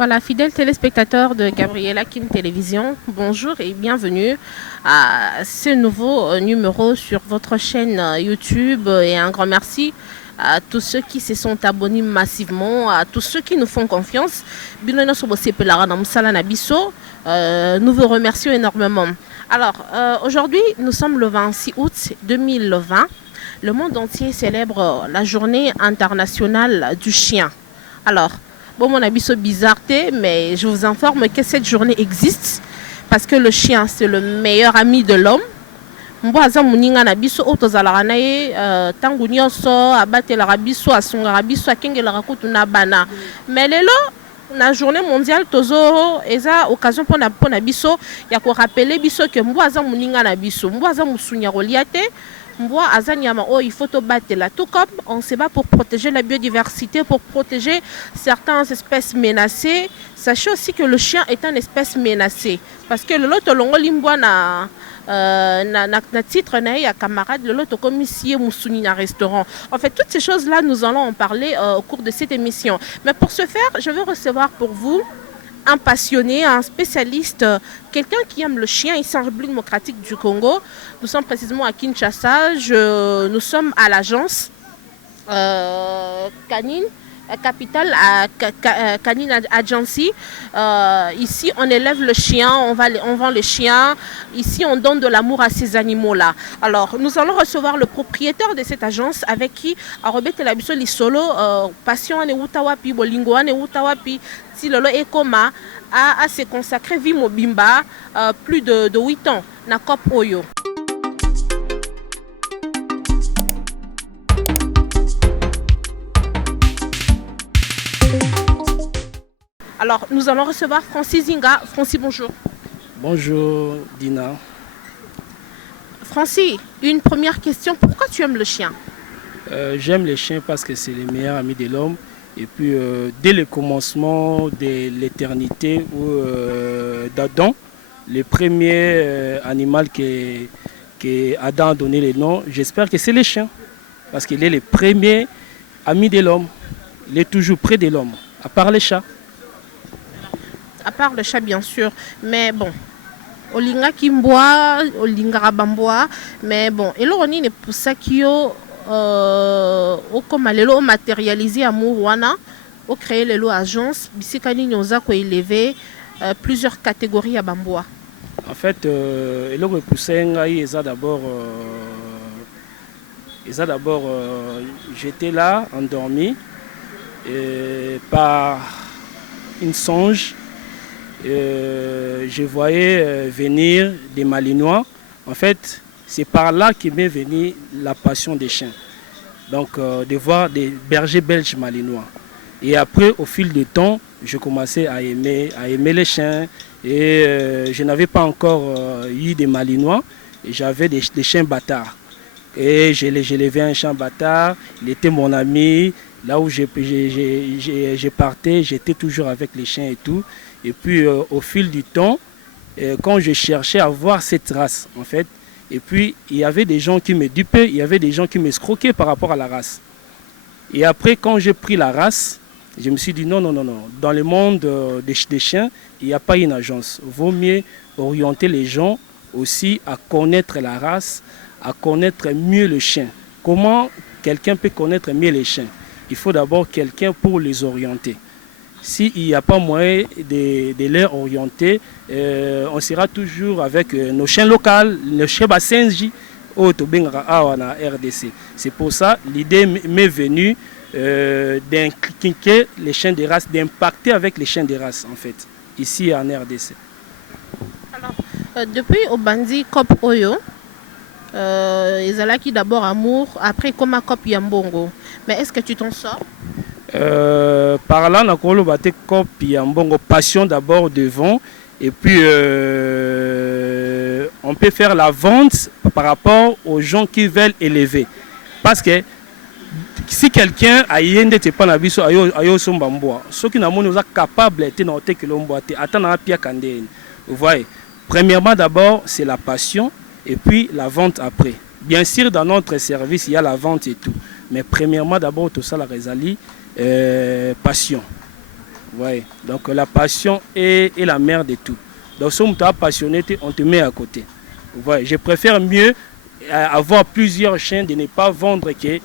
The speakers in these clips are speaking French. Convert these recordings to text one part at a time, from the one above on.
Voilà, fidèles téléspectateurs de Gabriela Kim Télévision, bonjour et bienvenue à ce nouveau numéro sur votre chaîne YouTube et un grand merci à tous ceux qui se sont abonnés massivement, à tous ceux qui nous font confiance. Nous vous remercions énormément. Alors, aujourd'hui, nous sommes le 26 août 2020. Le monde entier célèbre la journée internationale du chien. Alors, bon, mon avis c'est bizarre, mais je vous informe que cette journée existe parce que le chien, c'est le meilleur ami de l'homme. Mboaza muninga na biso otozala na ye tangu nyonso abatelaka biso asungaka biso akengelaka kutu na bana. Mais lelo na journée mondiale tozo eza occasion pona biso ya ko rappeler biso que mboaza muninga na biso, mboaza musunya kolia te. Mboa azanyama oh il faut to batela tout comme on se bat pour protéger la biodiversité, pour protéger certaines espèces menacées. Sachez aussi que le chien est une espèce menacée parce que le lot longo limboa na titre na ya camarade le lot comme ici musuni na restaurant. En fait toutes ces choses là nous allons en parler au cours de cette émission. Mais pour ce faire, je vais recevoir pour vous un passionné, un spécialiste, quelqu'un qui aime le chien ici en République démocratique du Congo. Nous sommes précisément à Kinshasa. Nous sommes à l'agence Canine, capitale Canine Agency. Ici, on élève le chien, on vend le chien. Ici, on donne de l'amour à ces animaux-là. Alors, nous allons recevoir le propriétaire de cette agence avec qui, à Robert Telabiso Lisolo, passion ane utawapi, bolingo ane utawapi, si lolo ekoma a se consacré vie mobimba plus de 8 ans na Cop Oyo. Alors, nous allons recevoir Francis Zinga. Francis, bonjour. Bonjour, Dina. Francis, une première question. Pourquoi tu aimes le chien? J'aime les chiens parce que c'est les meilleurs amis de l'homme. Et puis, dès le commencement de l'éternité, d'Adam, le premier animal que Adam a donné le nom, j'espère que c'est le chien. Parce qu'il est le premier ami de l'homme. Il est toujours près de l'homme, à part les chats. À part le chat, bien sûr. Mais bon, Olinga Kimboa, Olinga Rabamboa. Mais bon, et là, on est pour ça qui comme lelo matérialisé amour wana au créer les lois agence bisikani nyoza ko élever plusieurs catégories à bamboa. En fait le repoussé ngai d'abord j'étais là endormi par une songe. Je voyais venir des Malinois. En fait, c'est par là qu'est m'est venue la passion des chiens. Donc, de voir des bergers belges malinois. Et après, au fil du temps, je commençais à aimer les chiens. Et je n'avais pas encore eu des Malinois. Et j'avais des chiens bâtards. Et j'élevais un chien bâtard. Il était mon ami. Là où je partais, j'étais toujours avec les chiens et tout. Et puis, au fil du temps, quand je cherchais à voir cette race, en fait, et puis il y avait des gens qui me dupaient, il y avait des gens qui me scroquaient par rapport à la race. Et après, quand j'ai pris la race, je me suis dit non. Dans le monde des chiens, il n'y a pas une agence. Il vaut mieux orienter les gens aussi à connaître la race, à connaître mieux le chien. Comment quelqu'un peut connaître mieux les chiens? Il faut d'abord quelqu'un pour les orienter. S'il n'y a pas moyen de les orienter, on sera toujours avec nos chiens locaux, nos chiens Bassenji, au na RDC. C'est pour ça l'idée m'est venue d'inculquer les chiens de race, d'impacter avec les chiens de race en fait, ici en RDC. Alors, depuis au Bandi Cop Oyo, Ezalaki d'abord amour, après comme Cop Yambongo. Mais est-ce que tu t'en sors? Par là, on a battu copie en bon passion d'abord devant et puis on peut faire la vente par rapport aux gens qui veulent élever. Parce que si quelqu'un a yende te pas nabiso ayo sombamboa, ceux qui n'ont pas capable de noter que l'on boite, attendre pia kandé. Vous voyez, premièrement d'abord c'est la passion et puis la vente après. Bien sûr dans notre service il y a la vente et tout, mais premièrement d'abord tout ça la résalie passion. Ouais. Donc la passion est la mère de tout. Donc si on t'a passionné, on te met à côté. Ouais. Je préfère mieux avoir plusieurs chiens, de ne pas vendre que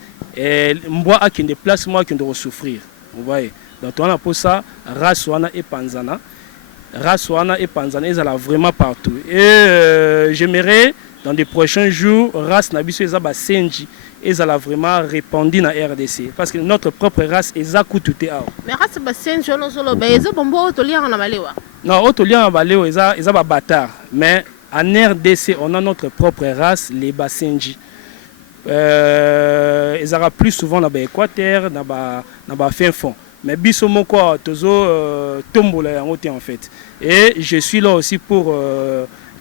moi à qui ne place moi qui ne souffrir. Vous voyez. Donc on a pour ça race wana et panzana. Race wana et panzana, ils sont vraiment partout. Et j'aimerais dans les prochains jours race nabiso ezaba senji ezala vraiment répandu na RDC parce que notre propre race ezakutute awo. Mais race ba senji ono solo ba eza bombo to lianga na balewa. Non, auto lianga balewa ezaba bâtard mais en RDC, on a notre propre race, les Basenji. Ils auront plus souvent dans l'Équateur, dans le fin fond. Mais Bissomoko, Tozo, Tombola en fait. Et je suis là aussi pour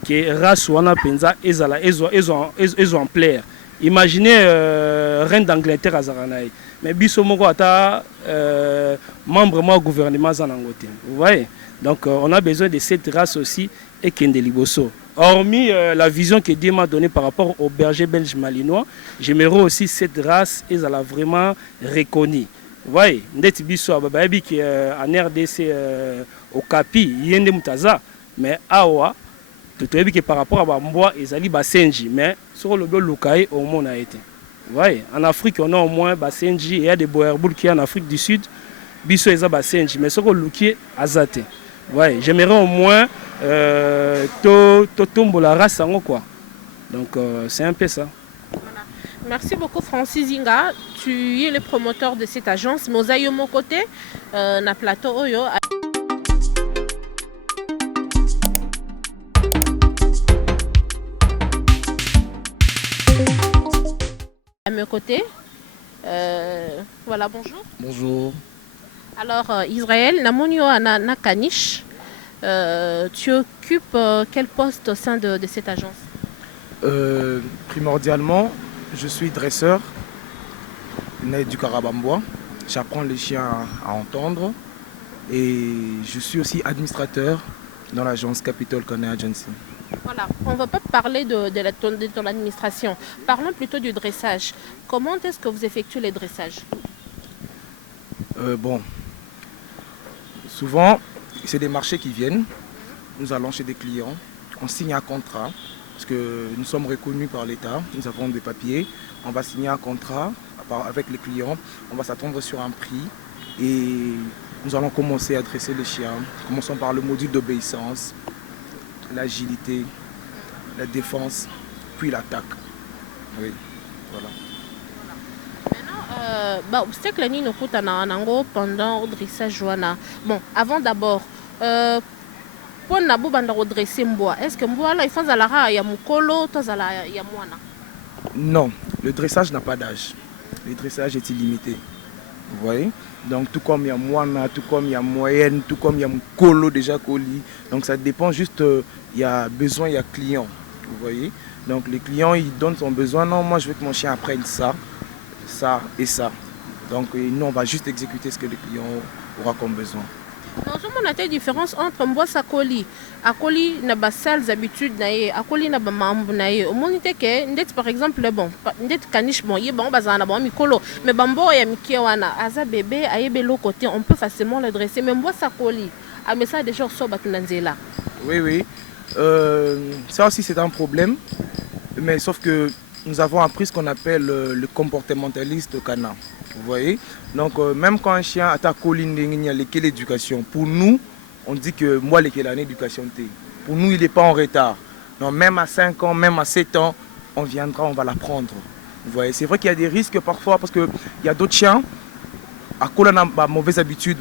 que race Wana Penza, ils ont plaire. Imaginez reine d'Angleterre à Zaranaï. Mais Bissomoko a membre du gouvernement Zanangote. Vous voyez? Donc on a besoin de cette race aussi et Kendeliboso. Hormis la vision que Dieu m'a donnée par rapport aux bergers belges malinois, j'aimerais aussi cette race, ils ont vraiment reconnue. Vous voyez, en RDC, au Capi, il y a des mutaza, mais awa, tout est que par rapport à Bamboa, ils ont Basenji, mais sur le dos Lukaï, au monde a été. Vous voyez, en Afrique, on a au moins Basenji, il y a des Boerbouls qui sont en Afrique du Sud, Bisso ils ont Basenji, mais sur le Lukaï, Azate. Ouais, j'aimerais au moins tomber la race quoi. Donc c'est un peu ça. Voilà. Merci beaucoup Francis Zinga. Tu es le promoteur de cette agence. Mais aux mon côté, na plateau Oyo. À mes côtés. Voilà, bonjour. Bonjour. Alors, Israël, Namonio na Kanish, tu occupes quel poste au sein de cette agence? Primordialement, je suis dresseur né du Karabambois. J'apprends les chiens à entendre et je suis aussi administrateur dans l'agence Capitol Canin Agency. Voilà, on ne va pas parler de ton administration. Parlons plutôt du dressage. Comment est-ce que vous effectuez les dressages? Bon, souvent, c'est des marchés qui viennent. Nous allons chez des clients, on signe un contrat, parce que nous sommes reconnus par l'État, nous avons des papiers. On va signer un contrat avec les clients, on va s'attendre sur un prix et nous allons commencer à dresser les chiens. Commençons par le module d'obéissance, l'agilité, la défense, puis l'attaque. Oui, voilà. Obstacle ni nokuta na nango pendant le dressage wana. Bon, avant d'abord, pour na banda redresser mboa, est-ce que mboa là il faut zalara ya mukolo to zala ya mwana? Non, le dressage n'a pas d'âge. Le dressage est illimité. Vous voyez? Donc tout comme il y a mwana, tout comme il y a moyenne, tout comme il y a mukolo déjà coli. Donc ça dépend juste, il y a besoin, il y a client. Vous voyez? Donc les clients ils donnent son besoin. Non, moi je veux que mon chien apprenne ça, ça et ça. Donc nous on va juste exécuter ce que le client aura comme besoin. Non, on a une différence entre mboa sakoli, akoli na ba sales habitudes nae, akoli na ba mambu nae. Au monde que ndet par exemple bon, ndet kanish bon, yé bon bazana bon mikolo, mais bambo ya mikie wana aza bébé ayebe l'autre côté, on peut facilement le dresser. Mais mboa sakoli, a mais ça déjà so batunanzela. Oui oui. Ça aussi c'est un problème, mais sauf que nous avons appris ce qu'on appelle le comportementaliste canin. Vous voyez? Donc même quand un chien attaque l'éducation, pour nous, on dit que moi l'éducation, pour nous il n'est pas en retard. Donc même à 5 ans, même à 7 ans, on viendra, on va l'apprendre. Vous voyez? C'est vrai qu'il y a des risques parfois parce qu'il y a d'autres chiens, à cause de la mauvaise habitude,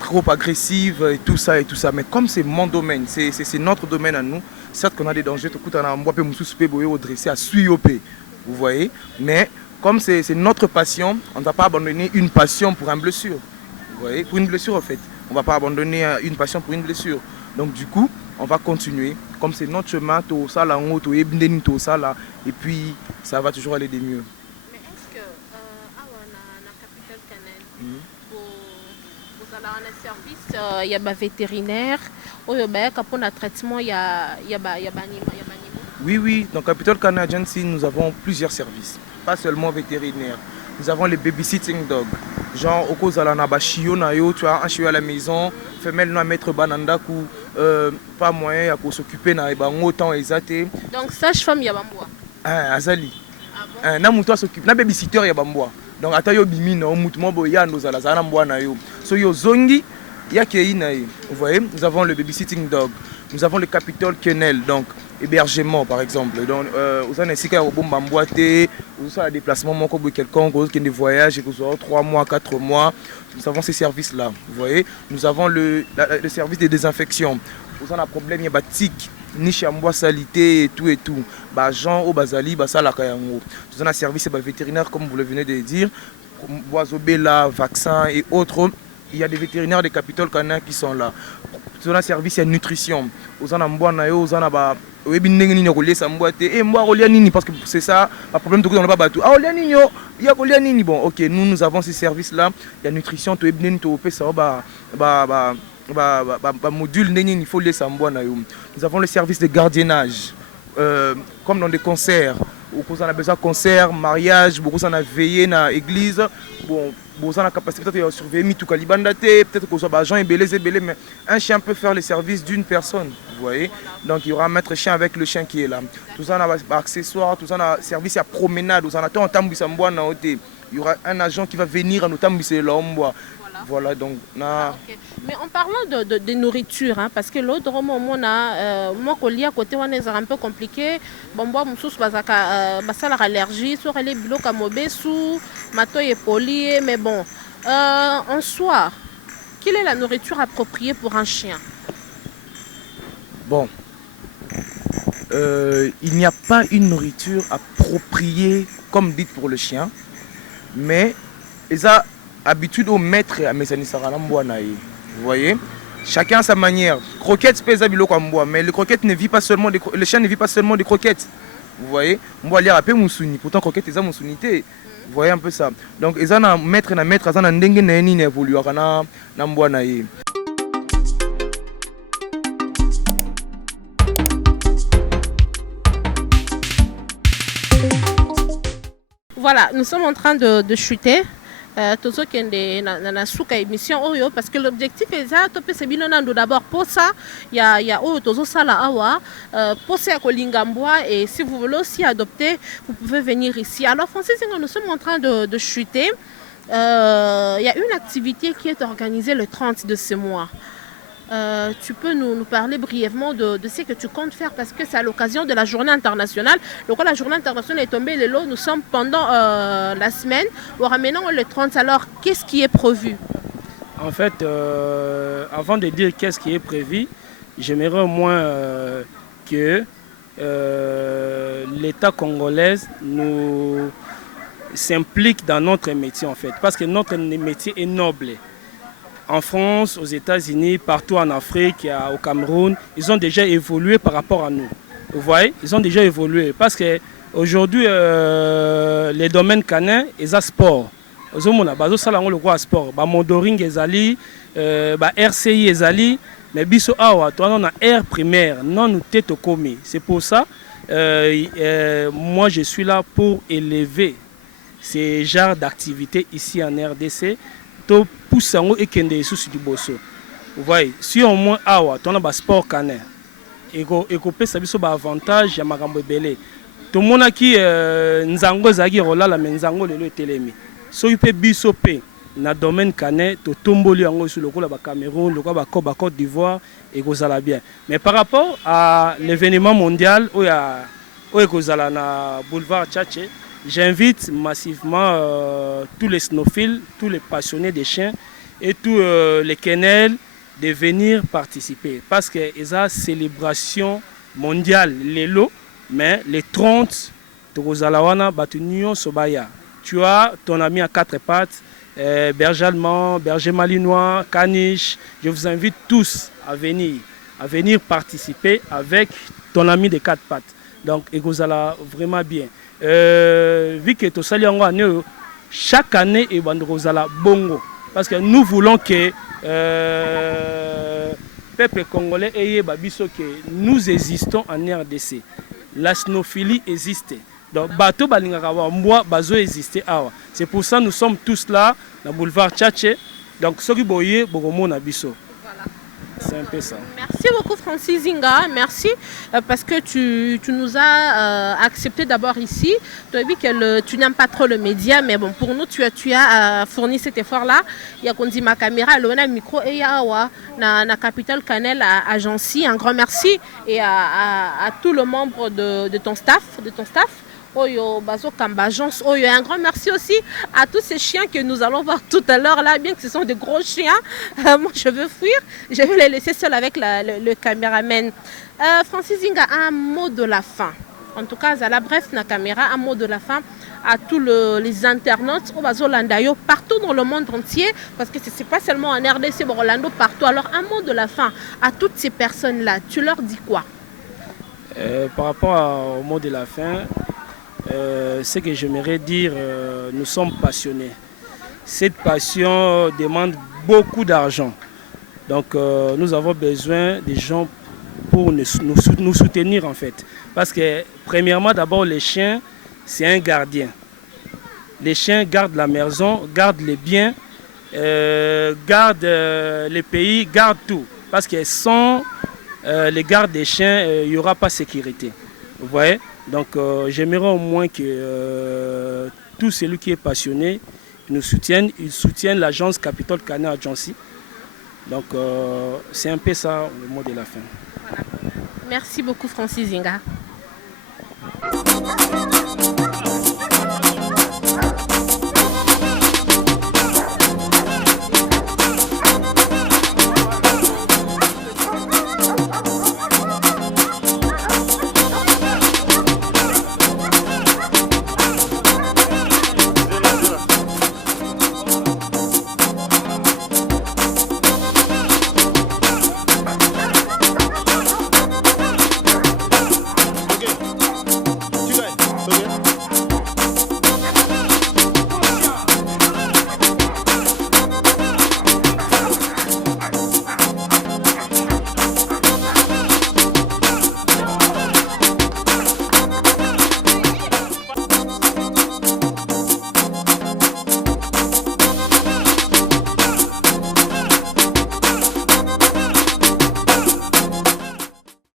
trop agressive et tout ça. Mais comme c'est mon domaine, c'est notre domaine à nous, certes qu'on a des dangers, vous voyez, mais comme c'est notre passion, on ne va pas abandonner une passion pour une blessure. Vous voyez, pour une blessure en fait. On ne va pas abandonner une passion pour une blessure. Donc du coup, on va continuer. Comme c'est notre chemin, et puis ça va toujours aller de mieux. Mais est-ce que na Capitol Canin, vous allez en service, il y a des vétérinaires, ou il y a un traitement, il y a Oui, dans Capitol Canin Agency, nous avons plusieurs services. Pas seulement vétérinaires. Nous avons les babysitting dogs. Genre, au cause na ba chio na yo, tu as un chiot à la maison, femelle na mettre bananda ou pas moyen pour s'occuper na bango temps exacté. Donc sage-femme ya bamboa. Azali. Ah bon? Na muto s'occupe, na babysitter ya bamboa. Donc ata yo bimi na mutu mo boya ndozala za na mbwa na yo. So yo zongi ya kei na ye. Vous voyez, nous avons le babysitting dog. Nous avons le Capitol Kennel, donc hébergement par exemple. Donc, vous avez ainsi qu'un robot m'emboîté, vous avez un déplacement, quelqu'un qui a des voyages, et que vous avez 3 mois, 4 mois. Nous avons ces services-là. Vous voyez, nous avons le service de désinfection. Vous avez un problème, il y a des tics, niche en bois salité et tout et tout. Jean au Bazali, Basala Kayango. Nous avons un service vétérinaire, comme vous le venez de dire, oiseaux bella, vaccins et autres. Il y a des vétérinaires des Capitol Canin qui sont là. Nous avons un service de nutrition. Nous avons un bois, nous avons un parce que c'est ça, le problème de pas battu. Ah, bon, ok, nous avons ces services-là. Il y a nutrition, tu module, il faut les Nous avons le service de gardiennage, comme dans des concerts. On a besoin de concerts, mariage, beaucoup on a veillé dans l'église. Bon, on a la capacité de surveiller tout calibandaté, peut-être qu'on soit agent et belé, mais un chien peut faire les services d'une personne, vous voyez. Donc il y aura un maître chien avec le chien qui est là. Tout ça on a accessoires, tout ça on a service à promenade, tout ça on a temps il y aura un agent qui va venir à nous tambouser l'ombois. Voilà, donc okay. Mais en parlant de nourriture, hein, parce que l'autre moment on a moi collier à côté on est un peu compliqué. Bon moi moussous basaka basala allergie sur les blocs à mobé sous mato et poli, mais bon en soi, quelle est la nourriture appropriée pour un chien? Bon, il n'y a pas une nourriture appropriée comme dit pour le chien, mais ça habitude au maître à mes vous voyez, chacun a sa manière. Croquettes pèse à comme bois, mais le croquette ne vit pas seulement des le chien ne vit pas seulement des croquettes. Vous voyez, moi lire un peu moussouni, pourtant croquette est moussounité. Vous voyez un peu ça. Donc ils ont un maître ça na ndenge na nini évolue na mbwa na ye. Voilà, nous sommes en train de chuter. Tozo kende na suka émission oyo parce que l'objectif est ça to pese binonando d'abord pour ça il y a oyo tozo sala awa pour ça kolinga mbwa et si vous voulez aussi adopter vous pouvez venir ici. Alors Francis, nous sommes en train de chuter. Il y a une activité qui est organisée le 30 de ce mois. Tu peux nous parler brièvement de ce que tu comptes faire parce que c'est à l'occasion de la journée internationale. Donc la journée internationale est tombée le lot, nous sommes pendant la semaine. Maintenant le 30, alors qu'est-ce qui est prévu? En fait, avant de dire qu'est-ce qui est prévu, j'aimerais au moins que l'État congolais nous s'implique dans notre métier en fait, parce que notre métier est noble. En France, aux États-Unis, partout en Afrique, au Cameroun, ils ont déjà évolué par rapport à nous. Vous voyez, ils ont déjà évolué parce qu'aujourd'hui, les domaines canins, ils ont sport. Ils ont le sport. Mondoring, RCI, mais biso awa, on a air primaire, non nous tête au commis. C'est pour ça, moi je suis là pour élever ces genres d'activités ici en RDC. Pour et kende sous du bosso. Vous voyez, si au moins awa, tu as un sport canin, et que ça biso ba avantage ya makambo belé. Tout le monde qui nzango zagi rolala mais nzango lelo telemi. So yupe biso pe na domaine canin, to tomboli yango sur le coup la Cameroun, le coup ba Côte d'Ivoire et kozala bien. Mais par rapport à l'événement mondial où ya kozala na boulevard Tchatché, j'invite massivement tous les snophiles, tous les passionnés des chiens et tous les kennels de venir participer. Parce qu'il y a une célébration mondiale, mais les 30, tu as ton ami à quatre pattes, berger allemand, berger malinois, caniche. Je vous invite tous à venir participer avec ton ami de quatre pattes. Donc, Egozala vraiment bien. Vu que tout ça, chaque année, il y a bongo. Parce que nous voulons que le peuple congolais ait que nous existons en RDC. La snophilie existe. Donc, bateau balingaka wa moi bazo exister awa. C'est pour ça que nous sommes tous là, dans le boulevard Tchatché. Donc, ce qui boye, bogomo na biso. C'est un peu ça. Merci beaucoup Francis Zinga, merci parce que tu nous as accepté d'abord ici. Tu as dit que tu n'aimes pas trop le média, mais bon, pour nous, tu as fourni cet effort-là. Il y a qu'on dit ma caméra, le micro et na Capitale Cannelle à Jancy. Un grand merci et à tout le membre de ton staff. Oyo, Bazo Kambagence, Oyo. Un grand merci aussi à tous ces chiens que nous allons voir tout à l'heure là, bien que ce sont de gros chiens. Moi je veux fuir, je vais les laisser seuls avec le caméraman. Francis Zinga, un mot de la fin. En tout cas, à la bref, la caméra, un mot de la fin à tous les internautes au Bazo Landayo, partout dans le monde entier, parce que ce n'est pas seulement en RDC, mais Orlando, partout. Alors un mot de la fin à toutes ces personnes-là, tu leur dis quoi? Par rapport au mot de la fin, ce que j'aimerais dire, nous sommes passionnés. Cette passion demande beaucoup d'argent. Donc nous avons besoin des gens pour nous soutenir en fait. Parce que premièrement, d'abord les chiens, c'est un gardien. Les chiens gardent la maison, gardent les biens, gardent les pays, gardent tout. Parce que sans les gardes des chiens, il n'y aura pas de sécurité. Vous voyez? Donc j'aimerais au moins que tout celui qui est passionné nous soutienne. Ils soutiennent l'agence Capitale Cannelle à Jancy. Donc c'est un peu ça le mot de la fin. Voilà. Merci beaucoup Francis Zinga.